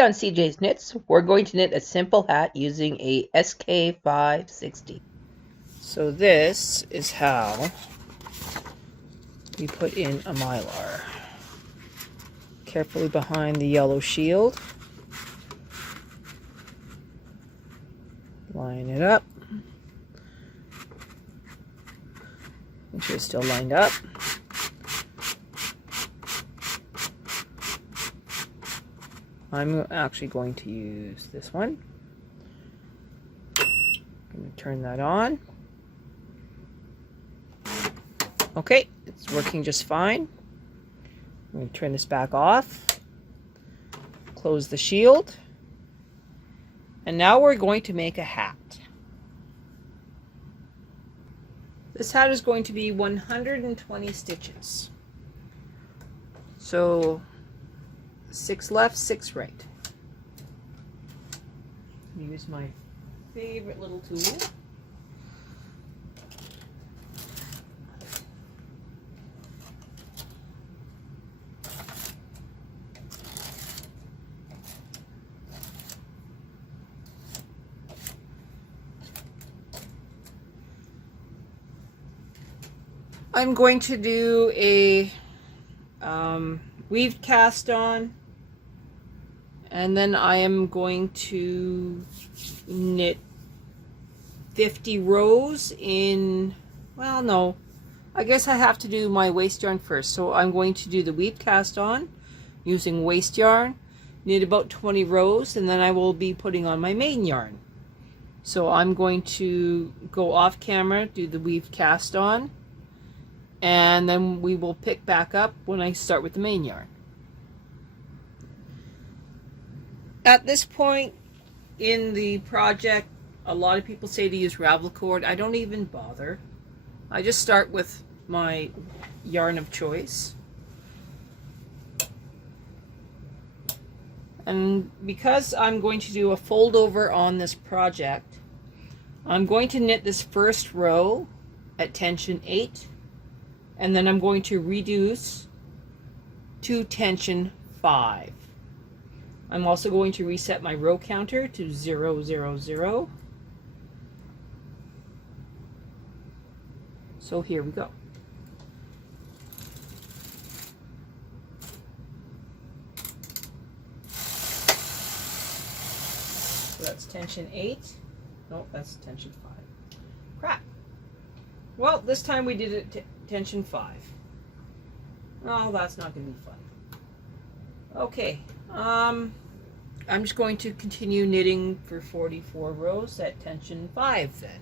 Today on CJ's Knits, we're going to knit a simple hat using a SK560. So this is how we put in a mylar. Carefully behind the yellow shield. Line it up. Make sure it's still lined up. I'm actually going to use this one. I'm going to turn that on. Okay, it's working just fine. I'm going to turn this back off. Close the shield. And now we're going to make a hat. This hat is going to be 120 stitches. So 6 left, 6 right. Use my favorite little tool. I'm going to do a weave cast on, and then I am going to knit 50 rows in, well, no, I guess I have to do my waste yarn first. So I'm going to do the weave cast on using waste yarn, knit about 20 rows, and then I will be putting on my main yarn. So I'm going to go off camera, do the weave cast on, and then we will pick back up when I start with the main yarn. At this point in the project, a lot of people say to use ravel cord. I don't even bother. I just start with my yarn of choice. And because I'm going to do a fold over on this project, I'm going to knit this first row at tension 8. And then I'm going to reduce to tension 5. I'm also going to reset my row counter to 0, 0, 0. So here we go. So that's tension 8. Nope, that's tension 5. Crap. Well, this time we did it tension 5. Oh, that's not going to be fun. Okay, I'm just going to continue knitting for 44 rows at tension 5 then.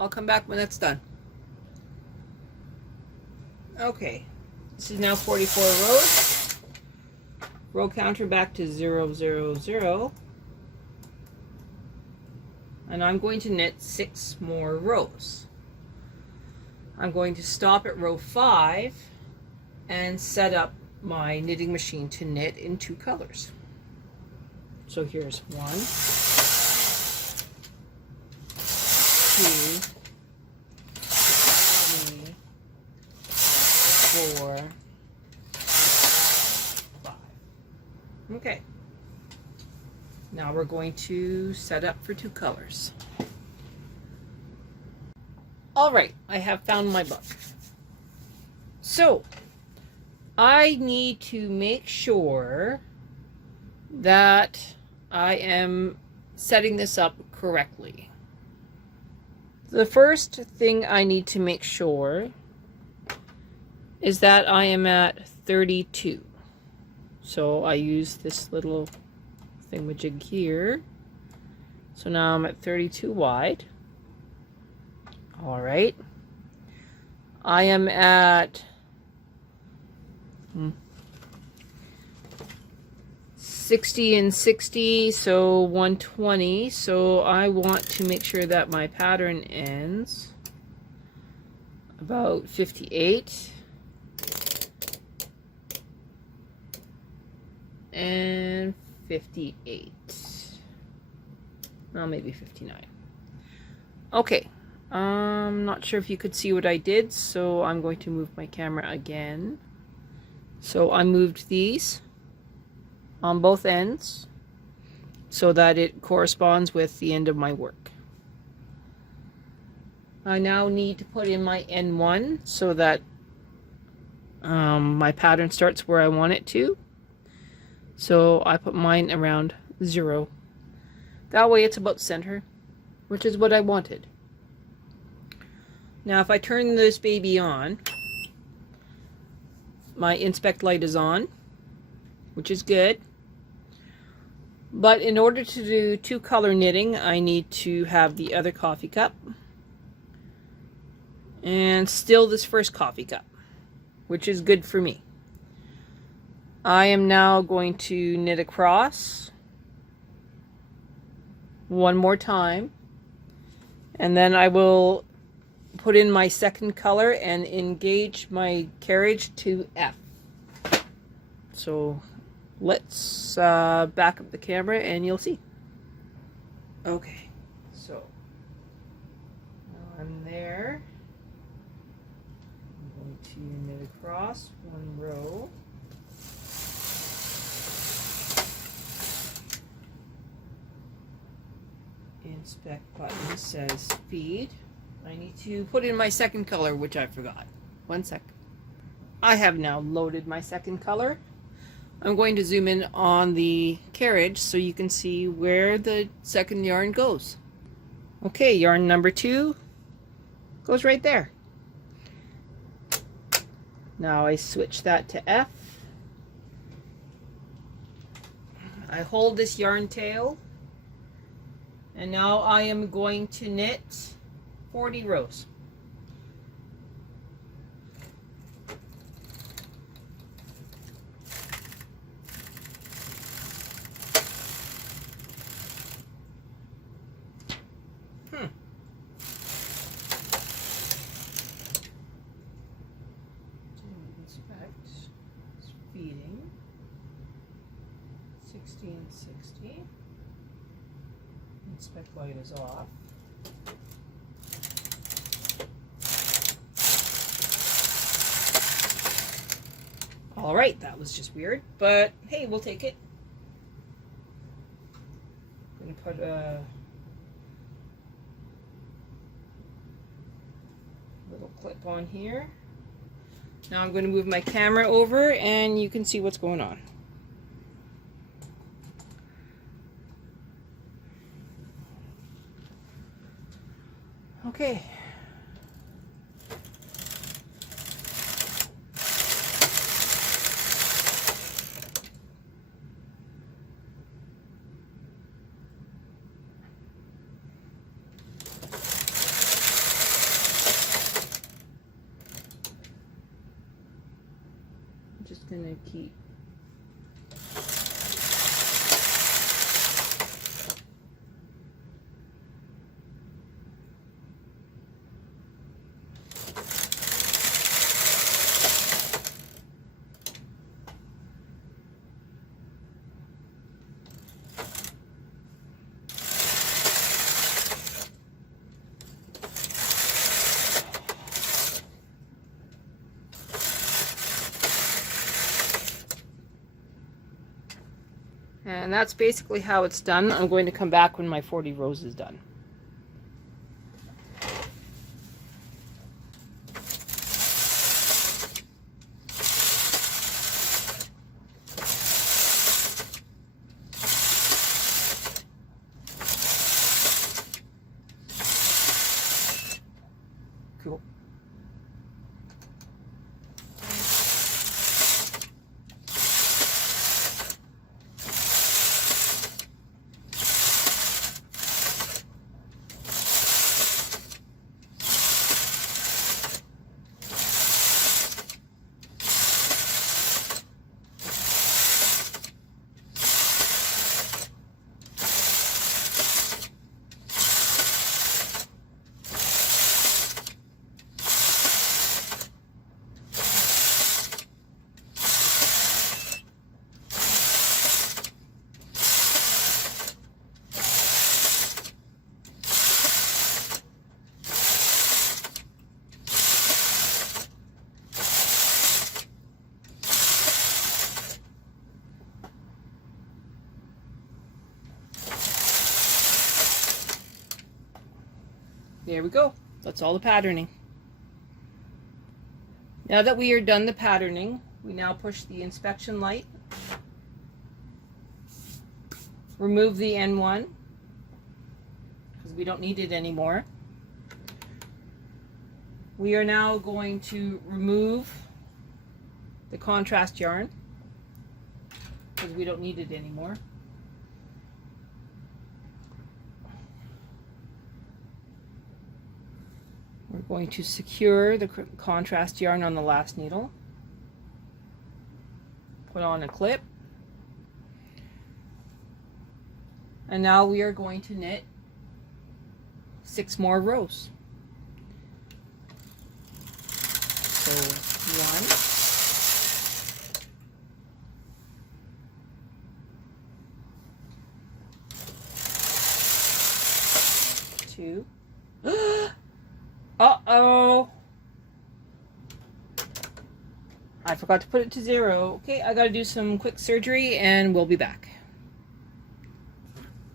I'll come back when that's done. Okay, this is now 44 rows. Row counter back to 0, 0, 0. And I'm going to knit 6 more rows. I'm going to stop at row 5 and set up my knitting machine to knit in 2 colors. So here's 1, 2, 3, 4, 5. Okay. Now we're going to set up for 2 colors. All right, I have found my book. So I need to make sure that I am setting this up correctly. The first thing I need to make sure is that I am at 32. So I use this little thingamajig here. So now I'm at 32 wide. All right. I am at 60 and 60, so 120. So I want to make sure that my pattern ends about 58. and 58. Well, maybe 59. Okay. I'm not sure if you could see what I did, so I'm going to move my camera again. So I moved these on both ends so that it corresponds with the end of my work. I now need to put in my N1 so that my pattern starts where I want it to. So I put mine around 0. That way it's about center, which is what I wanted. Now if I turn this baby on, my inspect light is on, which is good. But in order to do 2-color knitting, I need to have the other coffee cup and still this first coffee cup, which is good for me. I am now going to knit across one more time, and then I will put in my second color and engage my carriage to F. So let's back up the camera and you'll see. Okay, so now I'm there. I'm going to knit across one row. Inspect button says feed. I need to put in my second color, which I forgot. One sec. I have now loaded my second color. I'm going to zoom in on the carriage so you can see where the second yarn goes. Okay, yarn number 2 goes right there. Now I switch that to F. I hold this yarn tail, and now I am going to knit 40 rows. Inspect, it's feeding, 60 and 60. Inspect light is off. All right, that was just weird, but hey, we'll take it. I'm gonna put a little clip on here. Now I'm going to move my camera over and you can see what's going on. Okay. Just gonna keep and that's basically how it's done. I'm going to come back when my 40 rows is done. Cool. There we go. That's all the patterning. Now that we are done the patterning, we now push the inspection light. Remove the N1 because we don't need it anymore. We are now going to remove the contrast yarn because we don't need it anymore. We're going to secure the contrast yarn on the last needle. Put on a clip. And now we are going to knit 6 more rows. So 1, 2. Uh-oh. I forgot to put it to 0. Okay, I gotta do some quick surgery and we'll be back.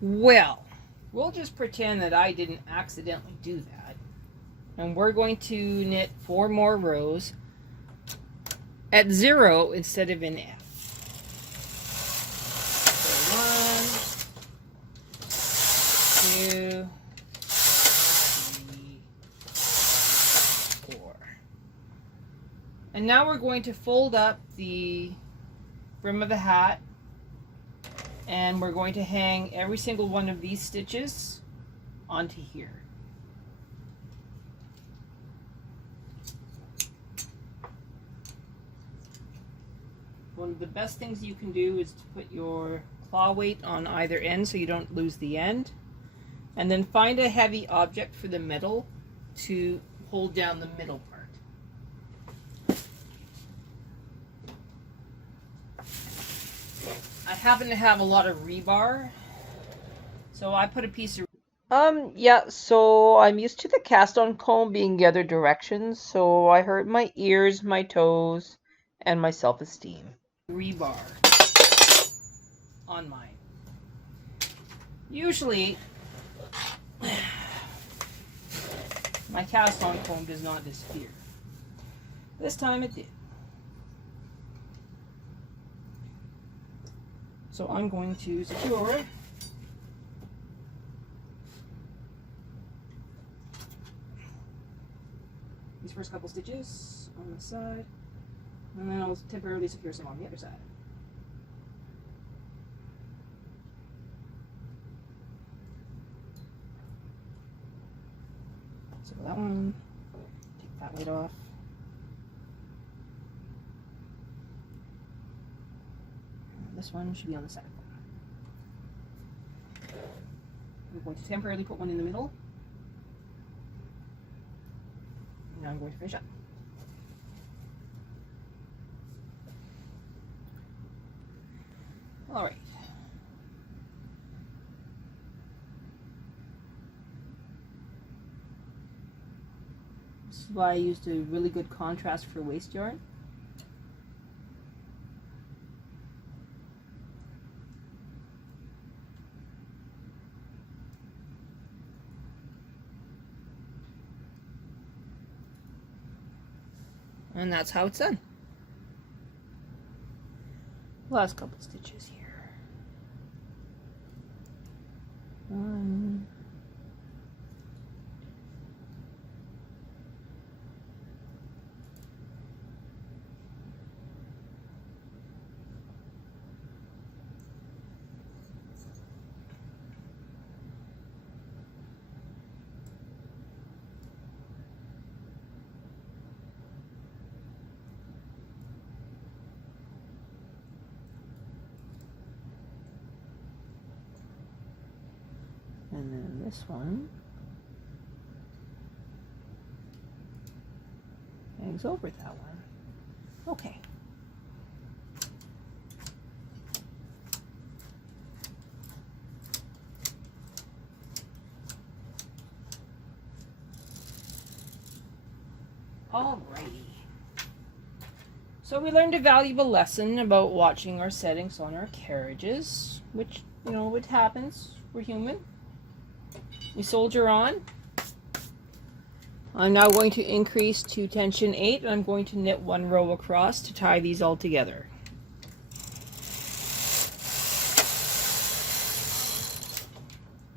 Well, we'll just pretend that I didn't accidentally do that. And we're going to knit 4 more rows at 0 instead of in F. So 1, 2, 3, 4. And now we're going to fold up the brim of the hat, and we're going to hang every single one of these stitches onto here. One of the best things you can do is to put your claw weight on either end so you don't lose the end, and then find a heavy object for the middle to hold down the middle part. I happen to have a lot of rebar, so I put a piece of yeah, so I'm used to the cast on comb being the other direction, so I hurt my ears, my toes, and my self-esteem. Rebar on mine. Usually my cast on comb does not disappear. This time it did. So I'm going to secure these first couple stitches on the side, and then I'll temporarily secure some on the other side. So that one, take that weight off. This one should be on the side. I'm going to temporarily put one in the middle. Now I'm going to finish up. All right. This is why I used a really good contrast for waste yarn. And that's how it's done. Last couple stitches here. 1. And then this one hangs over that one. Okay. Alrighty. So we learned a valuable lesson about watching our settings on our carriages, which, you know, it happens. We're human. We soldier on. I'm now going to increase to tension 8, and I'm going to knit 1 row across to tie these all together.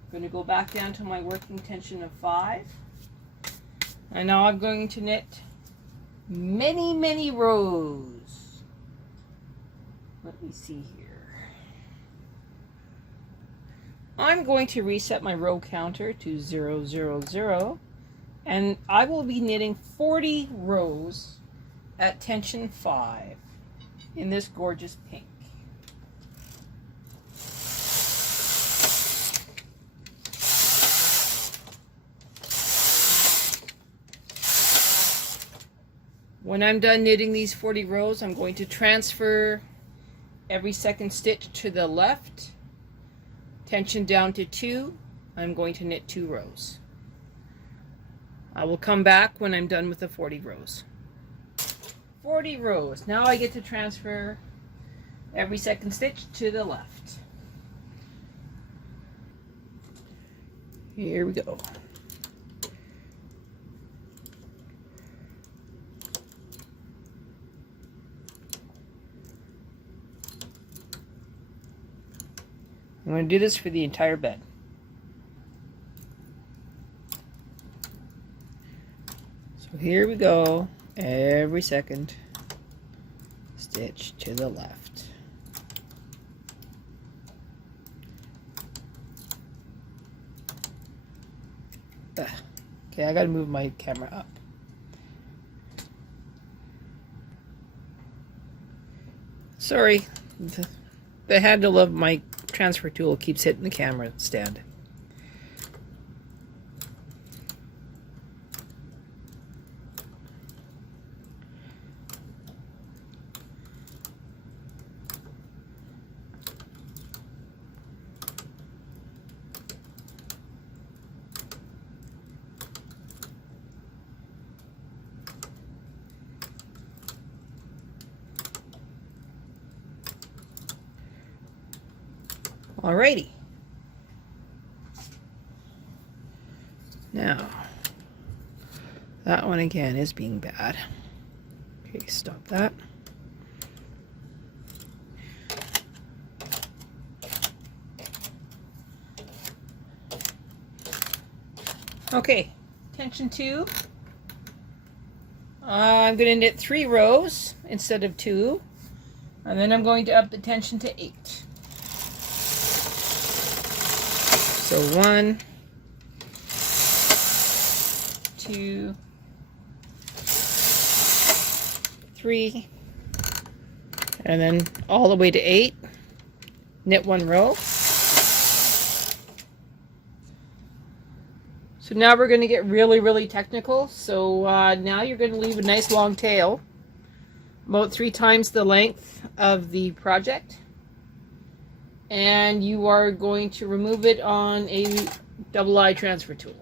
I'm going to go back down to my working tension of 5. And now I'm going to knit many, many rows. Let me see here. I'm going to reset my row counter to 0, 0, 0. And I will be knitting 40 rows at tension 5 in this gorgeous pink. When I'm done knitting these 40 rows, I'm going to transfer every second stitch to the left, tension down to 2. I'm going to knit 2 rows. I will come back when I'm done with the 40 rows. 40 rows. Now I get to transfer every second stitch to the left. Here we go. I'm going to do this for the entire bed. So here we go, every second stitch to the left. Okay, I gotta move my camera up. Sorry, the handle of my transfer tool keeps hitting the camera stand. Alrighty. Now, that one again is being bad. Okay, stop that. Okay, tension 2. I'm going to knit 3 rows instead of 2, and then I'm going to up the tension to 8. So 1, 2, 3, and then all the way to 8. Knit 1 row. So now we're going to get really, really technical. So now you're going to leave a nice long tail, about 3 times the length of the project. And you are going to remove it on a double eye transfer tool.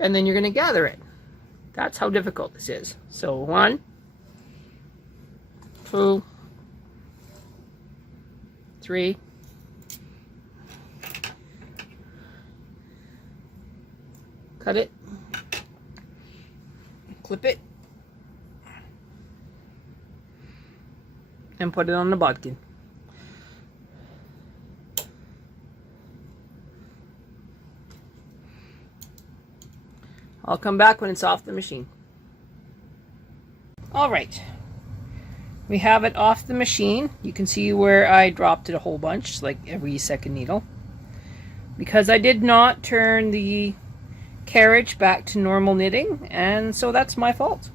And then you're going to gather it. That's how difficult this is. So 1, 2, 3, cut it, clip it, and put it on the bodkin. I'll come back when it's off the machine. Alright, we have it off the machine. You can see where I dropped it a whole bunch, like every second needle. Because I did not turn the carriage back to normal knitting, and so that's my fault.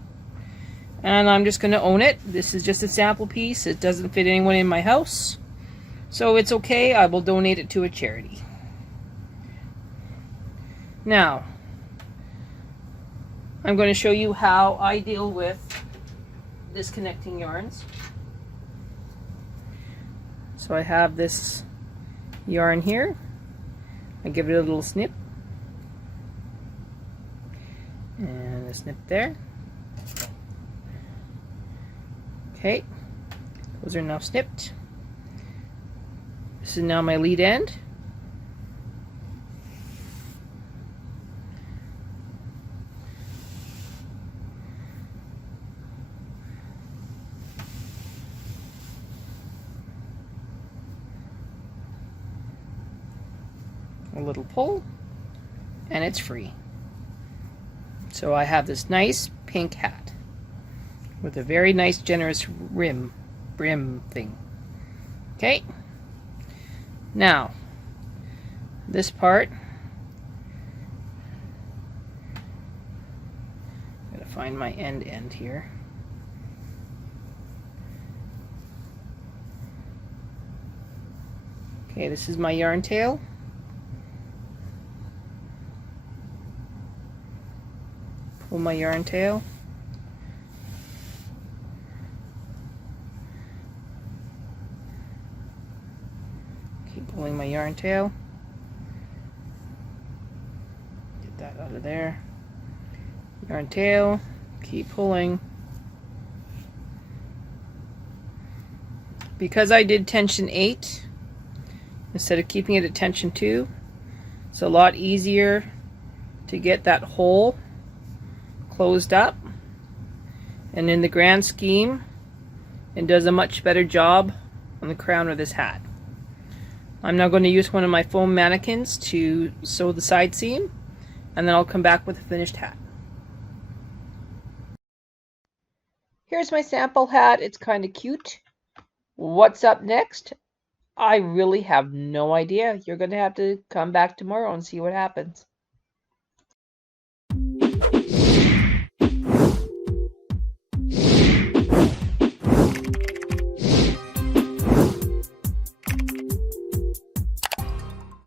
And I'm just going to own it. This is just a sample piece. It doesn't fit anyone in my house. So it's okay, I will donate it to a charity. Now, I'm going to show you how I deal with disconnecting yarns. So I have this yarn here. I give it a little snip. And a snip there. Okay, those are now snipped. This is now my lead end. a little pull, and it's free. So I have this nice pink hat with a very nice generous brim thing. Okay, now this part, I'm gonna find my end here. Okay, this is my yarn tail. Pull my yarn tail. Keep pulling my yarn tail. Get that out of there. Yarn tail. Keep pulling. Because I did tension 8 instead of keeping it at tension 2, it's a lot easier to get that hole closed up, and in the grand scheme it does a much better job on the crown of this hat. I'm now going to use one of my foam mannequins to sew the side seam, and then I'll come back with a finished hat. Here's my sample hat. It's kind of cute. What's up next? I really have no idea. You're going to have to come back tomorrow and see what happens.